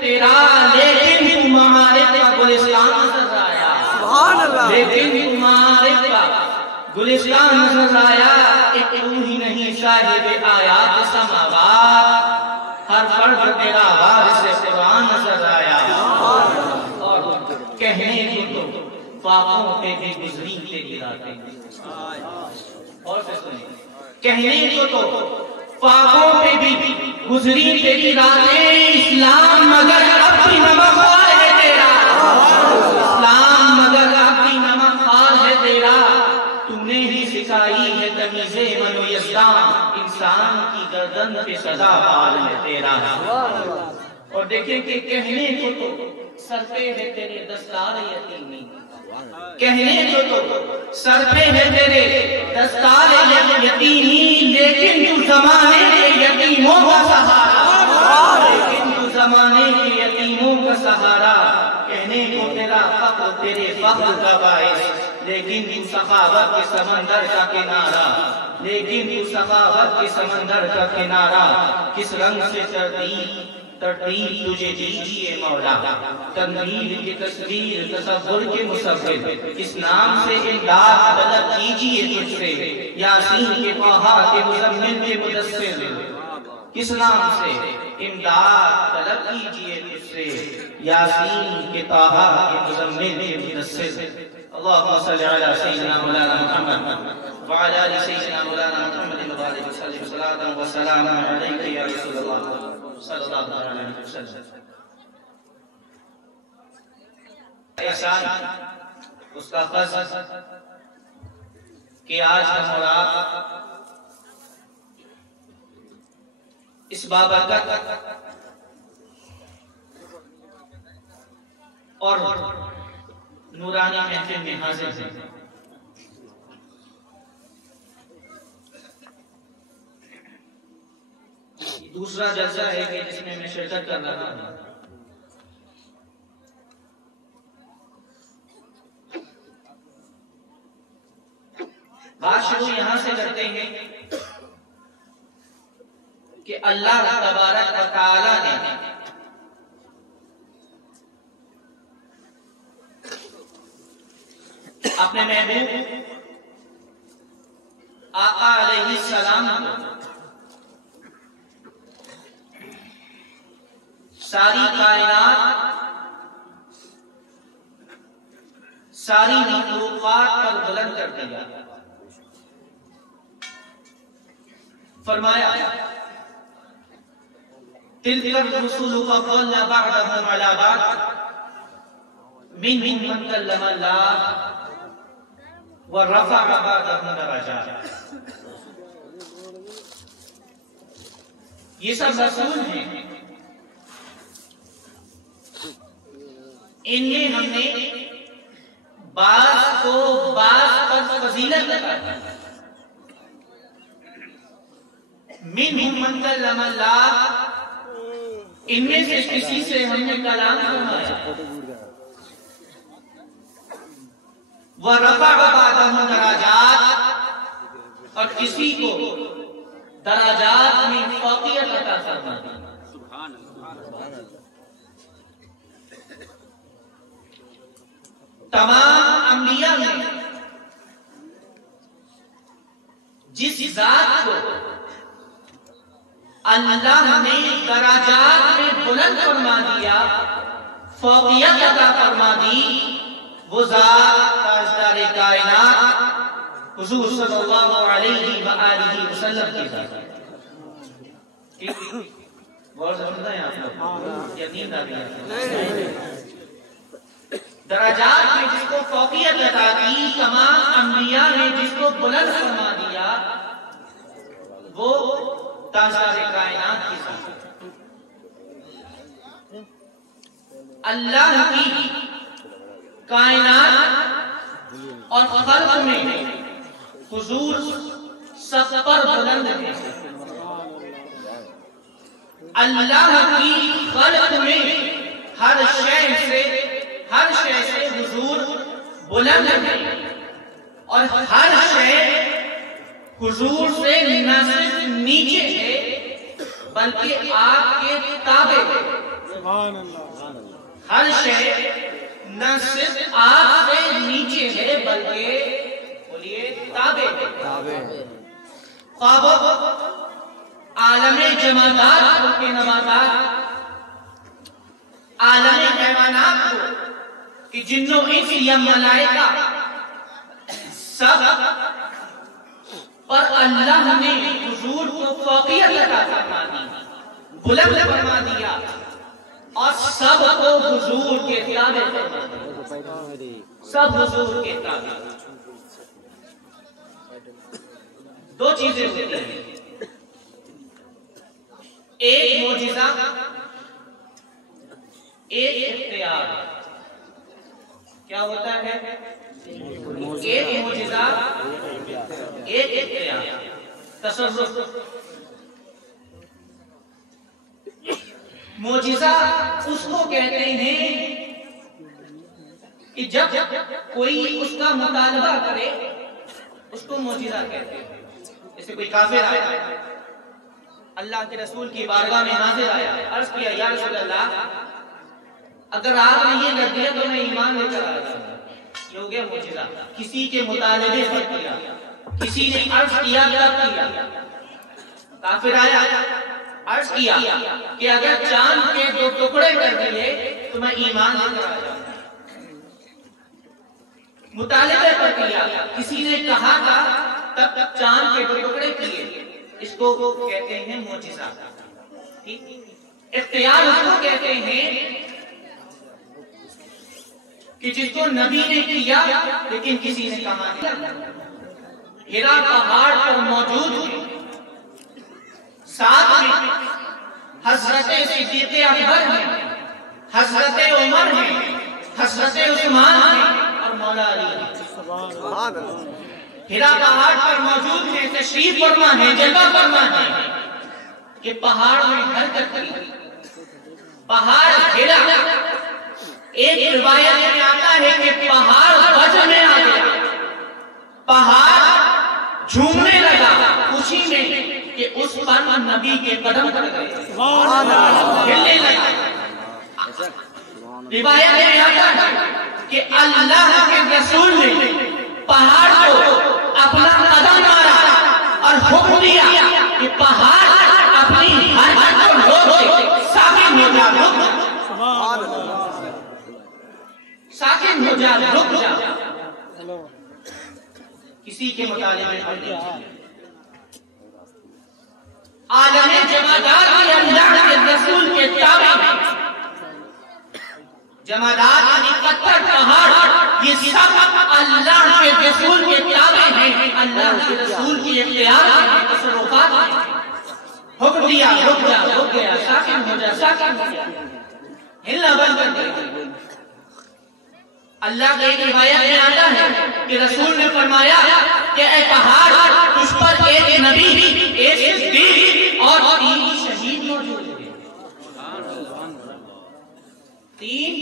تیرا لیکن تمہارے کا گلستان نظر آیا، لیکن تمہارے کا گلستان نظر آیا، ایک تو ہی نہیں صاحب آیات سماوات، ہر فرد تیرا وارث قرآن نظر آیا، اور کہنے کو تو پاپوں پہ بھی گزری تیری راتیں، اور سے سنیں، کہنے کو تو پاپوں پہ بھی گزری تیری راتیں، اسلام مگر اب بھی نمک خوار ہے تیرا، اسلام مگر اب بھی نمک خوار ہے تیرا، تو نے ہی سکھائی ہے تمیز من و یزدان، انسان کی گردن پہ سزا پال ہے تیرا، اور دیکھیں کہ کہنے کو تو سر پہ ہے تیرے دستار یتیمی، کہنے کو تو سر پہ ہے تیرے دستار یتیمی، لیکن تو زمانے کے یتیموں کا سہارا، لیکن تو زمانے کے یتیموں کا سہارا، کہنے کو تیرا فقر تیرے فخر کا باعث، لیکن تو سخاوت کے سمندر کا کنارہ، لیکن تو سخاوت کے سمندر کا کنارہ، کس رنگ سے ترتیب تجھے دیجئے مولا، تنویر کی تصویر تصور کے مصور، اس نام سے امداد طلب کیجئے تجھ سے، یاسین کے طٰہٰ کے مزمل کے مدثر، کس نام سے امداد طلب کیجئے تجھ سے، یاسین کے طٰہٰ کے مزمل کے مدثر۔ اللہم صلی علی سیدنا مولانا محمد وعلی آل سیدنا مولانا محمد وبارک وسلم صلاۃ و سلام علیک یا رسول اللہ صلی اللہ علیہ وسلم۔ احسان اس کا فضل کہ آج کا مراد اس بابرکت اور نورانی محفل میں حاضر ہیں، دوسرا جلسہ ہے کہ جس میں شرکت کر رہا ہوں۔ بات شروع یہاں سے کرتے ہیں کہ اللہ تبارک و تعالی نے اپنے محبوب آقا علیہ السلام کو ساری کائنات، ساری مخلوقات پر بلند کر دیا، فرمایا تلک الرسل فضلنا بعضهم على بعض منهم من کلم اللہ ورفع بعضهم درجات۔ یہ سب رسول ہیں، ان میں ہم نے بعض کو بعض پر فضیلت عطا کی، منہم من کلم اللہ، ان میں سے کسی سے ہم نے کلام فرمایا، وَرَفَعَ بَعْضَهُمْ دَرَجَاتٍ، اور کسی کو درجات میں فوقیت عطا فرمایا۔ تمام انبیاء میں جس ذات کو اللہ نے درجات میں بلند فرما دیا، فوقیت عطا فرما دی، وہ ذات تاجدار کائنات حضور صلی اللہ علیہ وآلہ وسلم کی ذات ہے۔ غور سے سنتا ہے آپ لوگ؟ یقین نہ بھی درجات میں جس کو فوقیت عطا کی، تمام انبیاء نے جس کو بلند فرما دیا، وہ تاجدار کائنات کی ذات ہے۔ اللہ کی کائنات اور خلق میں حضور سب پر بلند ہے، اللہ کی خلق میں ہر شے سے حضور بلند ہے، اور ہر شے حضور سے نہ صرف نیچے ہے بلکہ آپ کے تابع ہے۔ ہر شے نہ صرف آپ سے نیچے ہے بلکہ بولیے تابع ہے. خواب عالم جمادات کے نباتات، عالم حیوانات کو کہ جن و انس یا ملائکہ سب پر اللہ نے حضور کو فوقیت عطا فرما دی، بلند فرما دیا اور سب کو حضور کے تابع فرما دیا. سب حضور کے تابع. دو چیزیں ہوتی ہیں، ایک معجزہ، ایک اختیار. کیا ہوتا ہے؟ ایک معجزہ، ایک اختیار. تصرف. معجزہ اس کو کہتے ہیں کہ جب کوئی اس کا مطالبہ کرے اس کو معجزہ کہتے ہیں. جیسے کوئی کافر آیا، اللہ کے رسول کی بارگاہ میں حاضر آیا، عرض کیا یا رسول اللہ اگر آپ نے یہ کر دیا تو میں ایمان لے کر آیا. یہ ہو گیا معجزہ. کسی کے مطالبے پر کیا، کسی نے عرض کیا تب کیا. کافر آیا، عرض کیا کہ اگر چاند کے 2 ٹکڑے کر دیے تو میں ایمان لے کر آیا. مطالبے پر کیا، کسی نے کہا تھا تب چاند کے 2 ٹکڑے کیے. اس کو کہتے ہیں معجزہ. اختیار اس کو کہتے ہیں کہ جس کو نبی نے کیا لیکن کسی نے کہا نہیں. ہیرا پہاڑ پر موجود ساتھ میں حضرت صدیق اکبر ہیں، حضرت عمر ہیں، حضرت عثمان ہیں اور مولا علی ہیں. ہیرا پہاڑ پر موجود ہیں، تشریف فرما ہے، جلوہ فرما ہے کہ پہاڑ میں حرکت کی. پہاڑ ہیرا، ایک روایت میں آتا ہے کہ پہاڑ بج میں آ گیا، پہاڑ جھومنے لگا خوشی میں کہ اس پر نبی کے قدم پڑ گئے، ہلنے لگا. روایت میں آتا ہے کہ اللہ کے رسول نے پہاڑ کو اپنا قدم مارا اور حکم دیا کہ پہاڑ اپنی حرکت کو روک دے، ساکن ہو جا، رک جا، ساکن ہو جا، رک جا. کسی کے مطالبے پر نہیں. عالم جمادات کی اللہ کے رسول کے تابع ہیں. جمادات یعنی پتھر، پہاڑ، یہ سب اللہ کے رسول کے تابع ہیں. اللہ کے رسول کی اختیار ہیں، تصرفات ہیں. حکم دیا، رک جا، رک گیا، ساکن ہو جا، ساکن ہو جا، ہلنا بند کر دیا. اللہ کے ایک روایت میں آتا ہے کہ رسول نے فرمایا کہ اے پہاڑ تجھ پر ایک نبی، ایک صدیق اور 3 شہید موجود ہیں. 3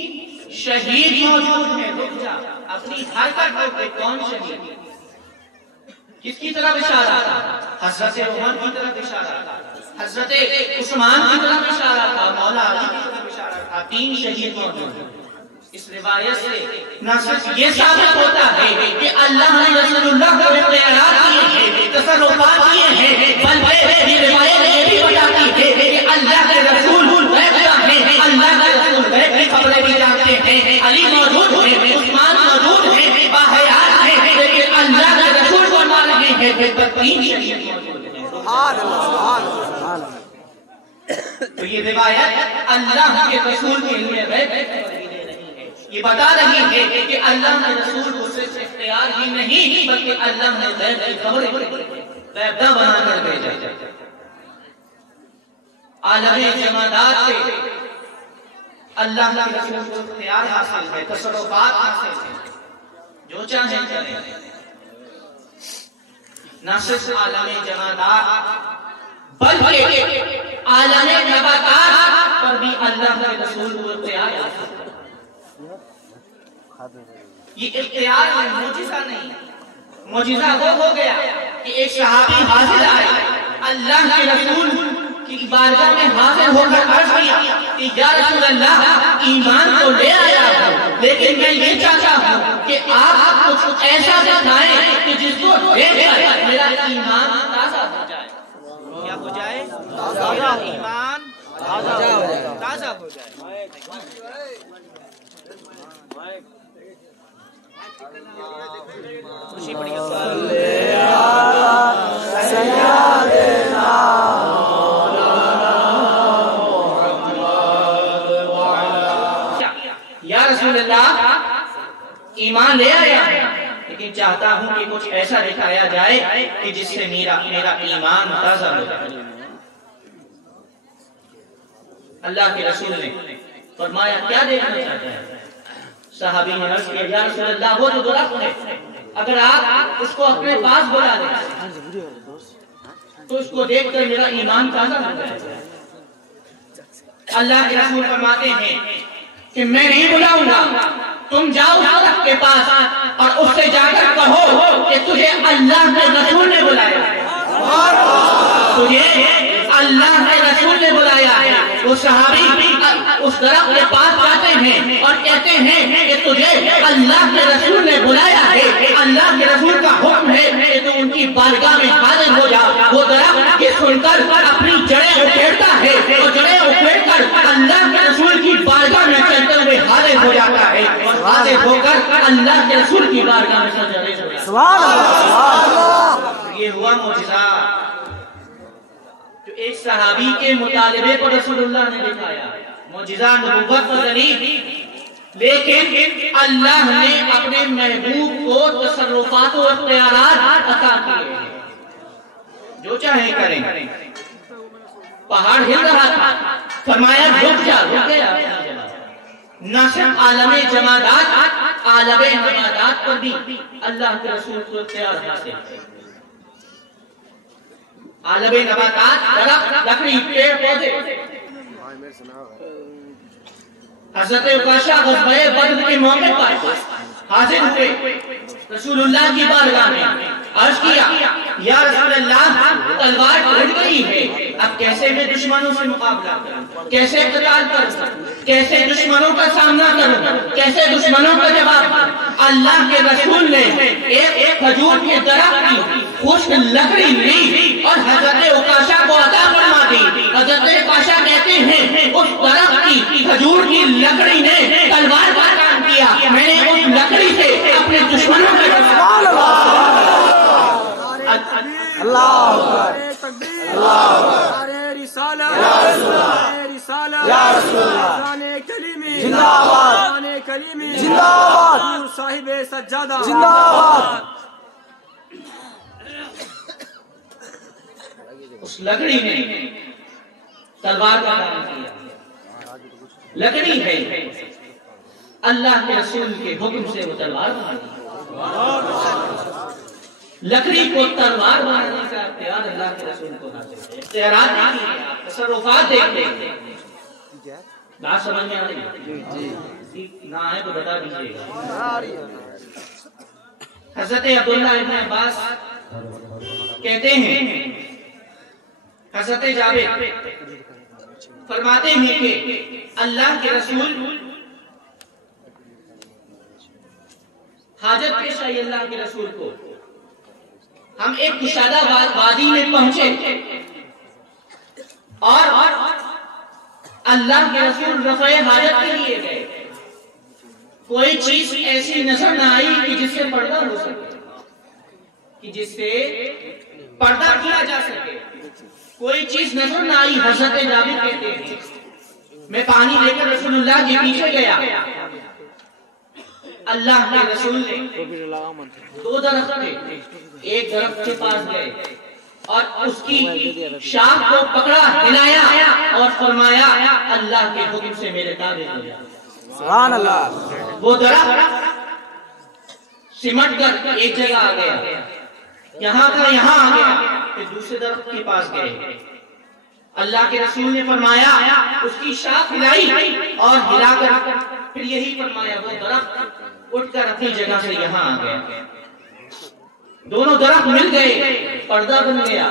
شہید موجود ہیں. رک جا، اپنی حرکت روک دے. کون شہید؟ کس کی طرف اشارہ تھا؟ حضرت عمر کی طرف اشارہ تھا، حضرت عثمان کی طرف اشارہ تھا، مولا علی کی طرف اشارہ تھا. 3 شہید موجود ہیں. اس روایت سے نہ صرف یہ ثابت ہوتا ہے کہ اللہ نے رسول اللہ کو اختیارات دیے ہیں، تصرفات دیے ہیں، بلکہ یہ روایت یہ بھی بتاتی ہے کہ اللہ کے رسول غیب جانتے ہیں، اللہ کے رسول غیب کی خبریں بھی جانتے ہیں. علی موجود ہیں، عثمان موجود ہیں، باحیات ہیں، لیکن اللہ کے رسول فرما رہے ہیں کہ 3 شہید موجود ہیں. تو یہ روایت اللہ کے رسول کے لیے غیب ہے، یہ بتا رہی ہے کہ اللہ نے رسول کو صرف اختیار ہی نہیں بلکہ اللہ نے غیب کی خبریں غیبہ بنا کر بھیجا. عالم جمادات سے اللہ کے رسول کو اختیار حاصل ہے، تصرفات حاصل ہے، جو چاہیں کریں. نہ صرف عالم جمادات بلکہ عالم نباتات پر بھی اللہ کے رسول کو اختیار حاصل ہے. یہ اختیار ہے، معجزہ نہیں. معجزہ وہ ہو گیا کہ ایک صحابی حاضر آئے، اللہ کے رسول کی بارگاہ میں حاضر ہو کر عرض کیا کہ یا رسول اللہ ایمان تو لے آیا ہوں، لیکن میں یہ چاہتا ہوں کہ آپ کچھ ایسا دکھائیں کہ جس کو دیکھ کر میرا ایمان تازہ ہو جائے۔ کیا ہو جائے؟ میرا ایمان تازہ ہو جائے۔ خوشی بڑی یا رسول اللہ ایمان لے آیا ہے، لیکن چاہتا ہوں کہ کچھ ایسا دکھایا جائے کہ جس سے میرا ایمان تازہ ہو جائے۔ اللہ کے رسول نے فرمایا کیا دیکھنا چاہتے ہیں؟ صحابی نے عرض کیا یا رسول اللہ وہ جو درخت ہے، اگر آپ اس کو اپنے پاس بلا دیں تو اس کو دیکھ کر میرا ایمان تازہ ہو جائے۔ اللہ کے رسول فرماتے ہیں کہ میں نہیں بلاؤں گا، تم جاؤ درخت کے پاس اور اس سے جا کر کہو کہ تجھے اللہ کے رسول نے بلایا ہے، تجھے اللہ کے رسول نے بلایا ہے۔ وہ صحابی اس درخت کے پاس جاتے ہیں اور کہتے ہیں کہ تجھے اللہ کے رسول نے بلایا ہے، اللہ کے رسول کا حکم ہے کہ تو ان کی بارگاہ میں حاضر ہو جا۔ وہ درخت یہ سن کر اپنی جڑیں اکھیڑتا ہے اور جڑیں اکھیڑ کر اللہ کے رسول کی بارگاہ میں چلتے ہوئے حاضر ہو جاتا ہے اور حاضر ہو کر اللہ کے رسول کی بارگاہ میں سجدے ہو جاتا ہے۔ سبحان اللہ! یہ ہوا معجزہ جو ایک صحابی کے مطالبے پر رسول اللہ نے دکھایا، معجزہ نبوت پر دلیل، لیکن اللہ نے اپنے محبوب کو تصرفات و اختیارات عطا کیے، جو چاہے کریں۔ پہاڑ ہل رہا تھا، فرمایا رک جا، رک گیا۔ نہ صرف عالم جمادات، عالم نباتات پر بھی اللہ کے رسول کو اختیار حاصل ہے۔ عالم نباتات، درخت، لکڑی، پیڑ پودے۔ حضرت عکاشہ غزوہ بدر کے موقع پر حاضر ہوئے رسول اللہ کی بارگاہ میں، عرض کیا یا رسول اللہ تلوار ٹوٹ گئی ہے، اب کیسے میں دشمنوں سے مقابلہ کروں، کیسے قتال کروں، کیسے دشمنوں کا سامنا کروں، کیسے دشمنوں کا جواب دوں؟ اللہ کے رسول نے ایک کھجور کے درخت کی خشک لکڑی لی اور حضرت عکاشہ کو عطا فرما دی۔ حضرت عکاشہ کہتے ہیں اس درخت کی کھجور کی لکڑی نے تلوار کا کام کیا، میں نے اس لکڑی سے اپنے دشمنوں کا جواب دیا۔ اللہ تکبیر، نعرہ رسالت، نعرہ رسالت، نعرہ کلیمی، زندہ باد، نعرہ کلیمی، زندہ باد، حضور صاحب سجادہ، زندہ باد۔ اس لکڑی نے تلوار کا کام کیا، لکڑی ہے، اللہ کے رسول کے حکم سے وہ تلوار ماری۔ لکڑی کو تلوار مارنے کا اختیار اللہ کے رسول کو حاصل ہے۔ اختیارات نہیں ہے، تصرفات دیکھتے ہیں۔ بات سمجھ میں آ رہی ہے؟ نہ آئے تو بتا دیجیے گا۔ حضرت عبداللہ ابن عباس کہتے ہیں، حضرت جابر فرماتے ہیں کہ اللہ کے رسول حاجت پیش آئی اللہ کے رسول کو، ہم ایک کشادہ وادی میں پہنچے اور اللہ کے رسول رفع حاجت کے لیے گئے، کوئی چیز ایسی نظر نہ آئی کہ جس سے پردہ ہو سکے، کہ جس سے پردہ کیا جا سکے، کوئی چیز نظر نہ آئی۔ حضرت جابر کہتے ہیں میں پانی لے کر رسول اللہ کے پیچھے گیا، اللہ کے رسول نے دو درخت تھے، ایک درخت کے پاس گئے اور اس کی شاخ کو پکڑا، ہلایا اور فرمایا اللہ کے حکم سے میرے تابع ہو جا۔ سبحان اللہ۔ وہ درخت سمٹ کر ایک جگہ آ گیا، یہاں کا یہاں آ گیا، پھر دوسرے درخت کے پاس گئے، اللہ کے رسول نے فرمایا اس کی شاخ ہلائی اور ہلا کر پھر یہی فرمایا، وہ درخت اٹھ کر اپنی جگہ سے یہاں آ گیا، دونوں درخت مل گئے، پردہ بن گیا۔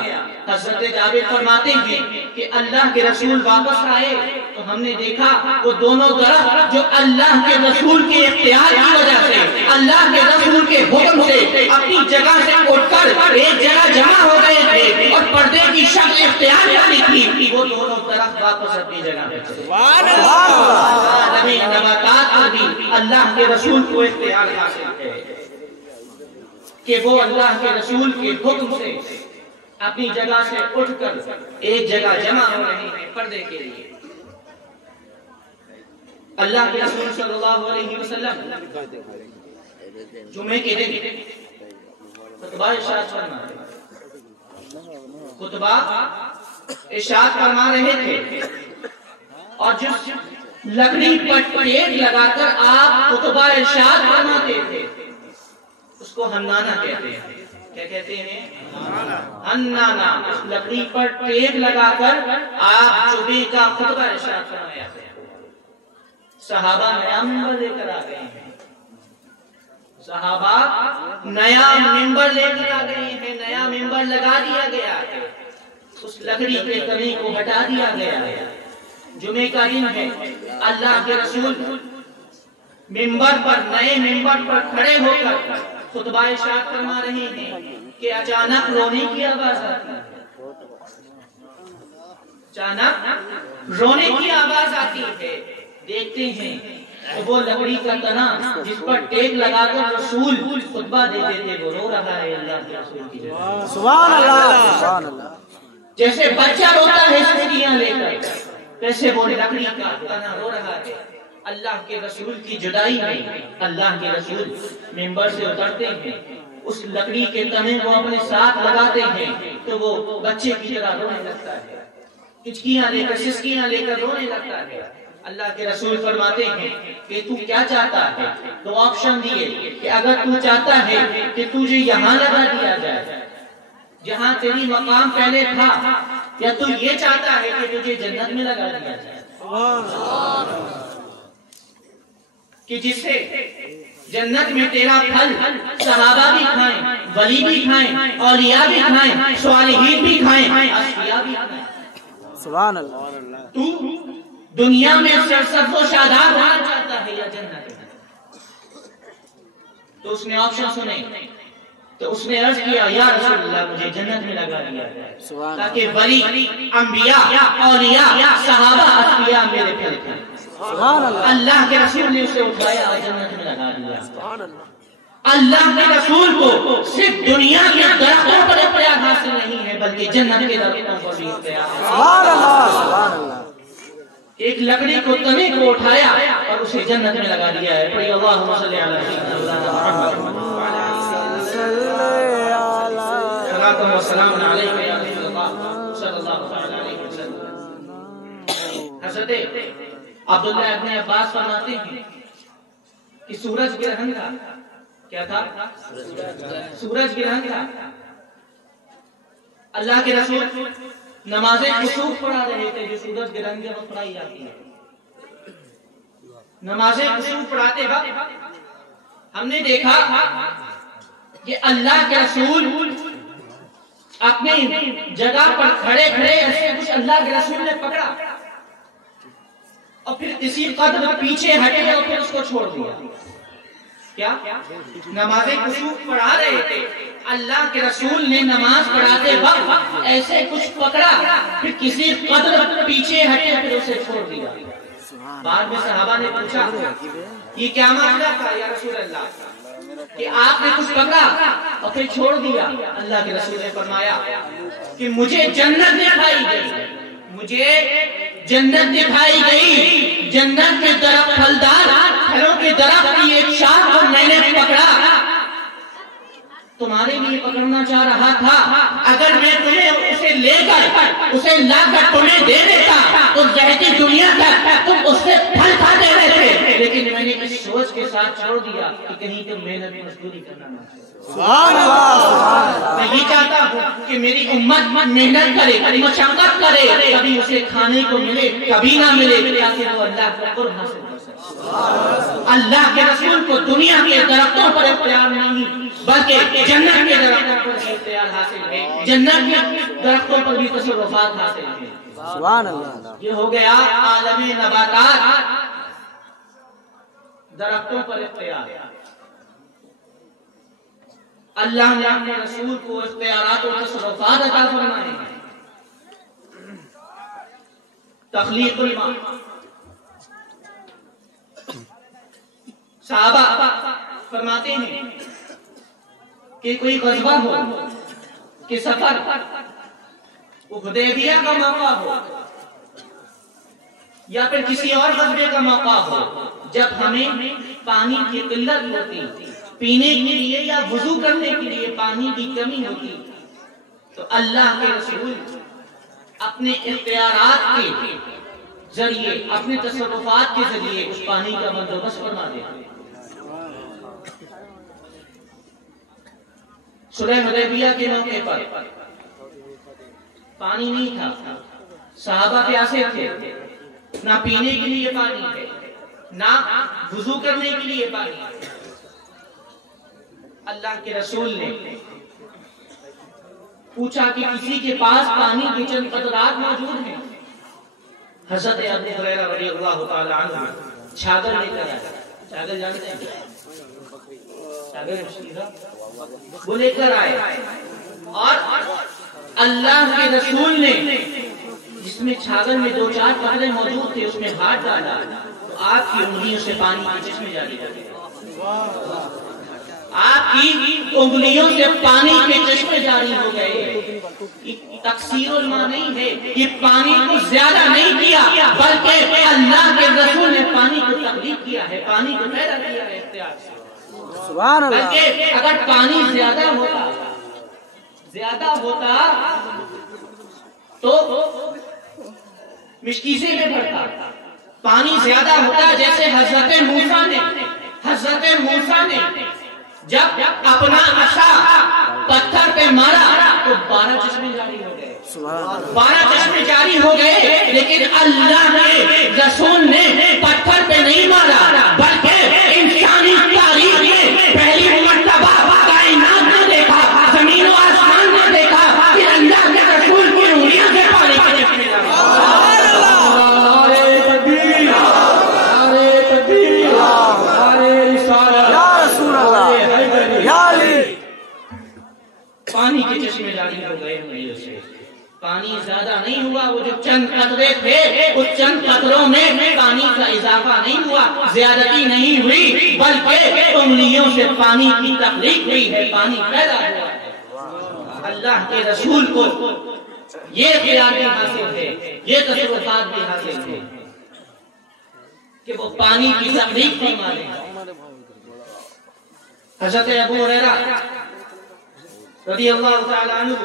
حضرت جابر فرماتے ہیں کہ اللہ کے رسول واپس آئے تو ہم نے دیکھا وہ دونوں درخت جو اللہ کے رسول کے اختیار کی وجہ سے، اللہ کے رسول کے حکم سے اپنی جگہ سے اٹھ کر ایک جگہ جمع ہو گئے تھے اور پردے کی شکل اختیار کرنی تھی، وہ دونوں درخت واپس اپنی جگہ پہ چلے۔ نباتات کو بھی اللہ کے رسول کو اختیار حاصل ہے کہ وہ اللہ کے رسول کے حکم سے اپنی جگہ سے اٹھ کر ایک جگہ جمع ہو رہے ہیں پردے کے لیے۔ اللہ کے رسول صلی اللہ علیہ وسلم جمعے کے دن خطبہ ارشاد فرما رہے تھے اور جس لکڑی پر ٹیک لگا کر آپ خطبہ ارشاد فرماتے تھے اس کو ہنانا کہتے ہیں۔ کیا کہتے ہیں؟ ہنانا۔ اس لکڑی پر ٹیک لگا کر آپ جمعے کا خطبہ ارشاد فرمایا تھے۔ صحابہ نیا ممبر لے کر آ گئے ہیں، صحابہ نیا ممبر لے کر آ گئے ہیں، نیا ممبر لگا دیا گیا ہے، اس لکڑی کے تنے کو ہٹا دیا گیا ہے۔ جمعے کا دن ہے، اللہ کے رسول ممبر پر، نئے ممبر پر کھڑے ہو کر خطبہ ارشاد فرما رہے ہیں کہ اچانک رونے کی آواز آتی ہے، اچانک رونے کی آواز آتی ہے۔ دیکھتے ہیں تو وہ لکڑی کا تنا جس پر ٹیک لگا کر رسول خطبہ دیتے تھے وہ رو رہا ہے اللہ کے رسول کی جگہ۔ سبحان اللہ، سبحان اللہ۔ جیسے بچہ روتا ہے چھٹیاں لے کر، ویسے وہ لکڑی کا تنا رو رہا ہے۔ اللہ کے رسول کی جدائی میں اللہ کے رسول ممبر سے اترتے ہیں، اس لکڑی کے تنے کو اپنے ساتھ لگاتے ہیں تو وہ بچے کی طرح رونے لگتا ہے، ہچکیاں لے کر سسکیاں لے کر رونے لگتا ہے۔ اللہ کے رسول فرماتے ہیں کہ تو کیا چاہتا ہے؟ تو آپشن دیے کہ اگر تو چاہتا ہے کہ تجھے یہاں لگا دیا جائے جہاں تیری مقام پہلے تھا، یا تو یہ چاہتا ہے کہ تجھے جنت میں لگا دیا جائے کہ جس سے جنت میں تیرا پھل صحابہ بھی کھائیں، ولی بھی کھائیں، اولیاء بھی کھائیں، صالحین بھی کھائیں، اصفیاء بھی کھائیں۔ سبحان اللہ۔ تو دنیا میں سرسبز و شاداب ہونا چاہتا ہے یا جنت میں؟ تو اس نے آپشن سنے تو اس نے عرض کیا یا رسول اللہ مجھے جنت میں لگا دیا جائے تاکہ ولی، انبیاء، اولیاء، صحابہ، اصفیاء میرے پھل کھائیں۔ اللہ کے رسول نے اسے اٹھایا اور جنت میں لگا دیا۔ اللہ کے رسول کو صرف دنیا کے درختوں پر اختیار حاصل نہیں ہے بلکہ جنت کے درختوں پر بھی اختیار ہے۔ ایک لکڑی کو تنے کو اٹھایا اور اسے جنت میں لگا دیا ہے۔ پڑھی اللہم صلی علی سیدنا محمد صلاۃ و سلام علیک یا رسول اللہ صلی اللہ علیہ وسلم۔ حضرت عبداللہ ابن عباس فرماتے ہیں کہ سورج گرہن تھا۔ کیا تھا؟ سورج گرہن تھا۔ اللہ کے رسول نماز کسوف پڑھا رہے تھے جو سورج گرہن کے وقت پڑھائی جاتی ہے۔ نماز کسوف پڑھاتے وقت ہم نے دیکھا کہ اللہ کے رسول اپنی جگہ پر کھڑے کھڑے ایسے کچھ اللہ کے رسول نے پکڑا اور پھر کسی قدر پیچھے ہٹے اور پھر اس کو چھوڑ دیا۔ کیا؟ نماز کسوف پڑھا رہے تھے، اللہ کے رسول نے نماز پڑھاتے وقت ایسے کچھ پکڑا پھر کسی قدر پیچھے ہٹے پھر اسے چھوڑ دیا۔ بعد میں صحابہ نے پوچھا یہ کیا معاملہ تھا یا رسول اللہ کہ آپ نے کچھ پکڑا اور پھر چھوڑ دیا؟ اللہ کے رسول نے فرمایا کہ مجھے جنت دکھائی گئی، مجھے جنت دکھائی گئی، جنت کے درخت پھلدار پھلوں کے درخت کی ایک شاخ کو میں نے پکڑا، تمہارے لیے پکڑنا چاہ رہا تھا، اگر میں تمہیں اسے لے کر اسے لا کر تمہیں دے دیتا تو رہتی دنیا تک تم اس سے پھل کھاتے رہتے، لیکن میں نے اس سوچ کے ساتھ ساتھ چھوڑ دیا کہ کہیں تم محنت مزدوری کرنا نہ چاہو۔ سبحان اللہ، میں یہ چاہتا ہوں کہ میری امت محنت کرے، مشقت کرے، کبھی اسے کھانے کو ملے کبھی نہ ملے، تاکہ وہ اللہ کا قرب حاصل کر سکے۔ اللہ کے رسول کو دنیا کے درختوں پر اختیار نہیں بلکہ جنت کے درختوں پر اختیار حاصل ہے، جنت کے درختوں پر بھی تصرفات حاصل ہیں۔ سبحان اللہ۔ یہ ہو گیا عالم نباتات، درختوں پر اختیار۔ اللہ نے اپنے رسول کو اختیارات و تصرفات عطا فرمائے ہیں۔ تخلیق الماء، صحابہ فرماتے ہیں کہ کوئی غزوہ ہو کہ سفر، حدیبیہ کا موقع ہو یا پھر کسی اور غزوے کا موقع ہو، جب ہمیں پانی کی قلت ہوتی، پینے کے لیے یا وضو کرنے کے لیے پانی کی کمی ہوتی، تو اللہ کے رسول اپنے اختیارات کے ذریعے، اپنے تصرفات کے ذریعے اس پانی کا بندوبست فرما دیتے۔ صلح حدیبیہ کے موقع پر پانی نہیں تھا، صحابہ پیاسے تھے، نہ پینے کے لیے پانی ہے، نہ وضو کرنے کے لیے پانی ہے۔ اللہ کے رسول نے پوچھا کہ کسی کے پاس پانی کے چند قطرات موجود ہیں؟ حضرت ابو ہریرہ رضی اللہ تعالی عنہ چھاگر لے کر آئے۔ چھاگر جانتے ہیں؟ چھاگر مشکیزہ وہ لے کر آئے اور اللہ کے رسول نے جس میں چھاگر میں 2-4 قطرے موجود تھے اس میں ہاتھ ڈالا تو آپ کی انگلیوں سے پانی کے چشمے جاری ہو گئے۔ آپ کی انگلیوں سے پانی کے چشمے جاری ہو گئے۔ تقصیر الماء نہیں ہے، یہ پانی کو زیادہ نہیں کیا بلکہ اللہ کے رسول نے پانی کو تخلیق کیا ہے، پانی کو پیدا کیا ہے اختیار سے۔ سبحان اللہ۔ بلکہ اگر پانی زیادہ ہوتا تو مشکیزے میں بڑھتا، پانی زیادہ ہوتا جیسے حضرت موسیٰ نے جب اپنا عصا پتھر پہ مارا تو 12 چشمے جاری ہو گئے، 12 چشمے جاری ہو گئے، لیکن اللہ کے رسول نے پتھر پہ نہیں مارا بلکہ انسانی تاریخ میں پہلی مرتبہ کائنات نے دیکھا، زمین و آسمان نے دیکھا کہ اللہ کے رسول کی انگلیوں سے پانی کے چشمے جاری پانی کے چشمے جاری ہو گئے انگلیوں سے۔ پانی زیادہ نہیں ہوا، وہ جو چند قطرے تھے اس چند قطروں میں پانی کا اضافہ نہیں ہوا، زیادتی نہیں ہوئی بلکہ انگلیوں سے پانی کی تخلیق ہوئی ہے، پانی پیدا ہوا ہے۔ اللہ کے رسول کو یہ اختیار بھی حاصل ہے، یہ تصرفات بھی حاصل ہے کہ وہ پانی کی تخلیق فرما دیں۔ حضرت ابو ہریرہ رضی اللہ تعالی عنہ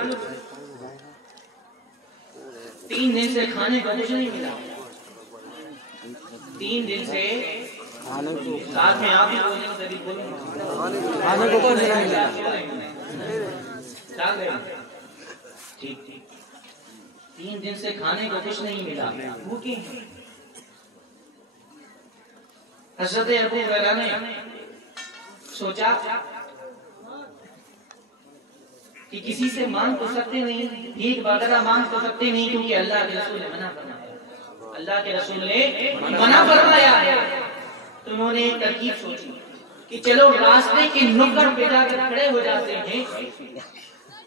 3 دن سے کھانے کا کچھ نہیں ملا، 3 دن سے ساتھ میں آپ ہی بولیں، کھانے کو کچھ نہیں ملا۔ ٹھیک 3 دن سے کھانے کو کچھ نہیں ملا، بھوکے ہیں۔ حضرت ابو ہریرہ نے سوچا کہ کسی سے مانگ تو سکتے نہیں، بھیک وغیرہ مانگ تو سکتے نہیں کیونکہ اللہ کے رسول نے منع فرمایا، اللہ کے رسول نے منع فرمایا ہے۔ تو انہوں نے ایک ترکیب سوچی کہ چلو راستے کے نکڑ پہ جا کر کھڑے ہو جاتے ہیں،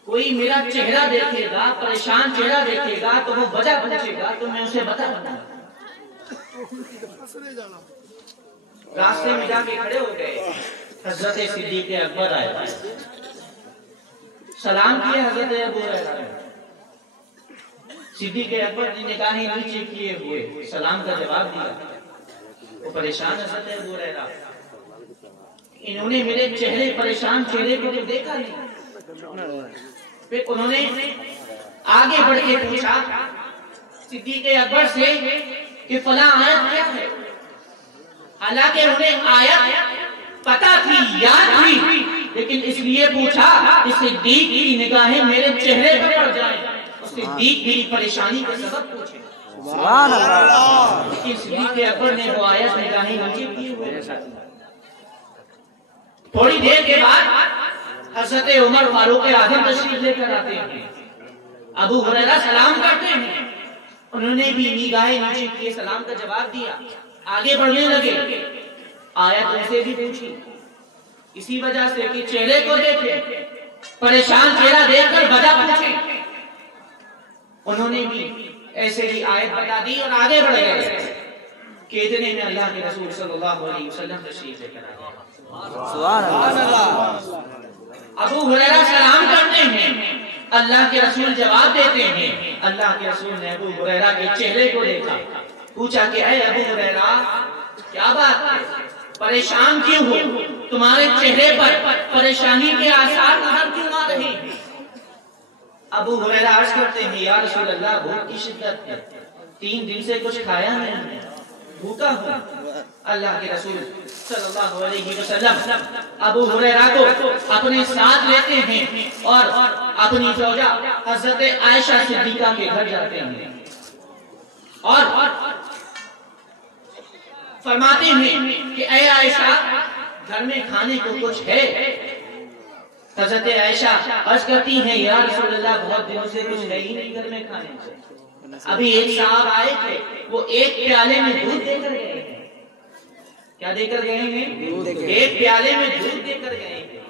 کوئی میرا چہرہ دیکھے گا، پریشان چہرہ دیکھے گا تو وہ وجہ پوچھے گا تو میں اسے بتا دوں گا۔ راستے میں جا کے کھڑے ہو گئے، حضرت صدیق اکبر آئے، سلام کیے حضرت ابو ہریرہ نے، صدیق اکبر نے نگاہیں نیچے کیے ہوئے سلام کا جواب دیا۔ وہ پریشان حضرت ابو ہریرہ، انہوں نے میرے چہرے پریشان چہرے کو دیکھا نہیں۔ پھر انہوں نے آگے بڑھ کے پوچھا صدیق اکبر سے کہ فلاں آیت کیا ہے؟ حالانکہ انہیں آیت پتہ تھی، یاد تھی، لیکن اس لیے پوچھا کہ صدیق کی نگاہیں میرے چہرے پر پڑ جائیں، اور صدیق میری پریشانی کا سبب پوچھے۔ سبحان اللہ۔ لیکن صدیق اکبر نے وہ آیت نگاہیں نیچے کی ہوئے۔ تھوڑی دیر کے بعد حضرت عمر فاروق اعظم تشریف لے کر آتے ہیں، ابو ہریرہ سلام کرتے ہیں، انہوں نے بھی نگاہیں نیچے کیے، سلام کا جواب دیا، آگے بڑھنے لگے۔ آیت ان سے بھی پوچھی، اسی وجہ سے کہ چہرے کو دیکھے، پریشان چہرہ دیکھ کر وجہ پوچھے، انہوں نے بھی ایسے ہی آیت بتا دی اور آگے بڑھ گئے کہ اتنے میں اللہ کے رسول صلی اللہ علیہ وسلم تشریف لے کر آئے۔ سبحان اللہ۔ ابو ہریرہ سلام کرتے ہیں، اللہ کے رسول جواب دیتے ہیں۔ اللہ کے رسول نے ابو ہریرہ کے چہرے کو دیکھا، پوچھا کہ اے ابو ہریرہ کیا بات ہے، پریشان کیوں ہو، تمہارے چہرے پر پریشانی کے آثار نظر کیوں آ رہے ہیں؟ ابو ہریرہ عرض کرتے ہیں یا رسول اللہ بھوک کی شدت ہے، 3 دن سے کچھ کھایا نہیں، بھوکا ہوں۔ اللہ کے رسول صلی اللہ علیہ وسلم ابو ہریرہ کو اپنے ساتھ لیتے ہیں اور اپنی زوجہ حضرت عائشہ صدیقہ کے گھر جاتے ہیں اور فرماتے ہیں کہ اے عائشہ گھر میں کھانے کو کچھ ہے؟ حضرت عائشہ عرض کرتی ہیں یا رسول اللہ بہت دنوں سے کچھ ہے ہی نہیں گھر میں کھانے کو، ابھی ایک صاحب آئے تھے، وہ ایک پیالے میں دودھ دے کر گئے ہیں۔ کیا دے کر گئے ہیں؟ ایک پیالے میں دودھ دے کر گئے ہیں۔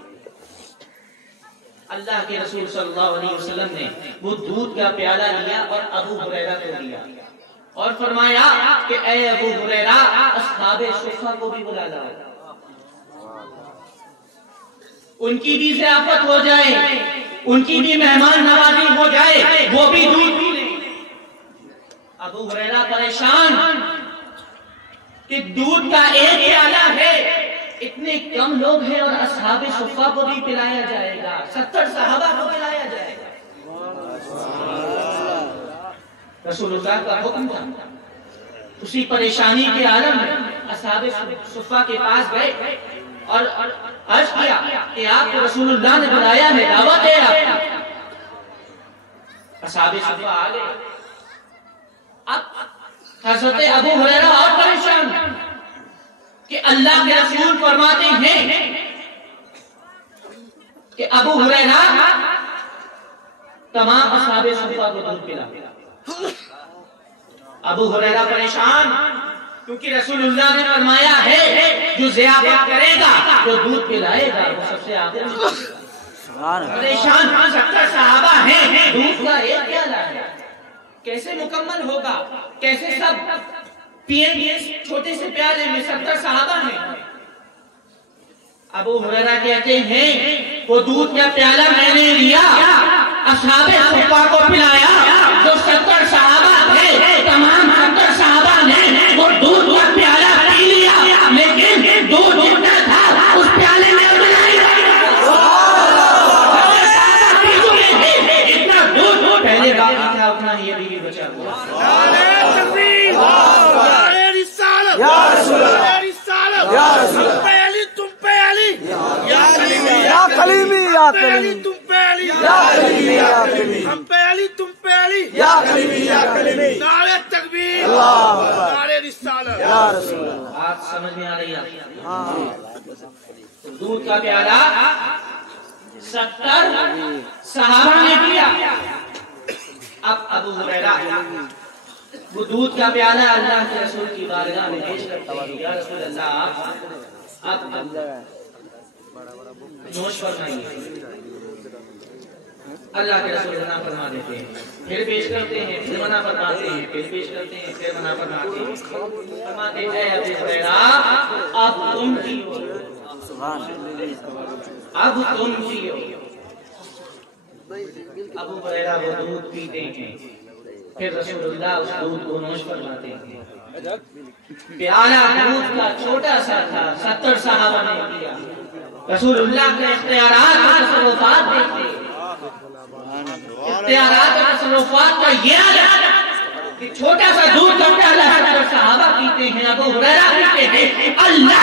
اللہ کے رسول صلی اللہ علیہ وسلم نے وہ دودھ کا پیالہ لیا اور ابو ہریرہ کو دیا اور فرمایا کہ اے ابو ہریرہ اصحاب صفہ کو بھی بلا لاؤ، ان کی بھی ضیافت ہو جائے، ان کی بھی مہمان نوازی ہو جائے، وہ بھی دودھ پی لیں۔ ابو ہریرہ پریشان کہ دودھ کا ایک پیالہ ہے، اتنے کم لوگ ہیں اور اصحاب صفہ کو بھی پلایا جائے گا، 70 صحابہ کو پلایا جائے گا۔ رسول اللہ کا حکم تھا، اسی پریشانی کے عالم میں اصحاب صفہ کے پاس گئے اور عرض کیا کہ آپ کو رسول اللہ نے بلایا ہے، دعوت ہے آپ کی۔ اصحاب صفہ آ گئے، اب حضرت ابو ہریرہ اور پریشان کہ اللہ کے رسول فرماتے ہیں کہ ابو ہریرہ تمام اصحاب صفہ کو دودھ پلا۔ ابو ہریرہ پریشان کیونکہ رسول اللہ نے فرمایا ہے جو ضیافت کرے گا جو دودھ پلائے گا وہ سب سے آگے۔ پریشان 70 صحابہ ہیں، دودھ کا ایک پیالہ ہے، کیسے مکمل ہوگا، کیسے سب پئیں گے چھوٹے سے پیالے میں، 70 صحابہ ہیں۔ ابو ہریرہ کہتے ہیں وہ دودھ کا پیالہ میں نے لیا، اصحاب صفہ کو پلایا، جو 70 صحابہ تھے تمام 70 صحابہ نے وہ دودھ کا پیالہ پی لیا، لیکن دودھ جتنا تھا اس پیالے میں ملائی اتنا دودھ پہلے باقی تھا اتنا ہی ابھی بچا ہوا۔ یا رسول اللہ، یا رسول اللہ، تم پہ علی، یا کلیمی، یا کلیمی، تم پہ علی، یا کلیمی، یا کلیمی، ہم پہ علی، تم پہ علی، یا کلیمی، یا کلیمی، نعرہ تکبیر، اللہ اکبر، نعرہ رسالت۔ یا رسول اللہ۔ بات سمجھ میں آ رہی ہے؟ ہاں، دودھ کا پیالہ 70 صحابہ نے پیا۔ اب ابو ہریرہ وہ دودھ کا پیالہ اللہ کے رسول کی بارگاہ میں پیش کرتے ہیں، یا رسول اللہ آپ نوش فرمائیے۔ اللہ کے رسول منع فرما دیتے ہیں، پھر پیش کرتے ہیں، پھر منع فرماتے ہیں، پھر پیش کرتے ہیں، پھر منع فرماتے ہیں، فرماتے ہیں اے ابو ہریرہ اب تم پیو، اب تم پیو۔ ابو ہریرہ وہ دودھ پیتے ہیں، پھر رسول اللہ اس دودھ کو نوش فرماتے ہیں۔ پیالہ دودھ کا چھوٹا سا تھا، 70 صحابہ نے پیا۔ رسول اللہ کے اختیارات اور تصرفات دیکھتے، اختیارات اور تصرفات کا یہ عالم کہ چھوٹا سا دودھ کا پیالہ 70 صحابہ پیتے ہیں، ابو ہریرہ پیتے ہیں، اللہ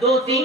2-3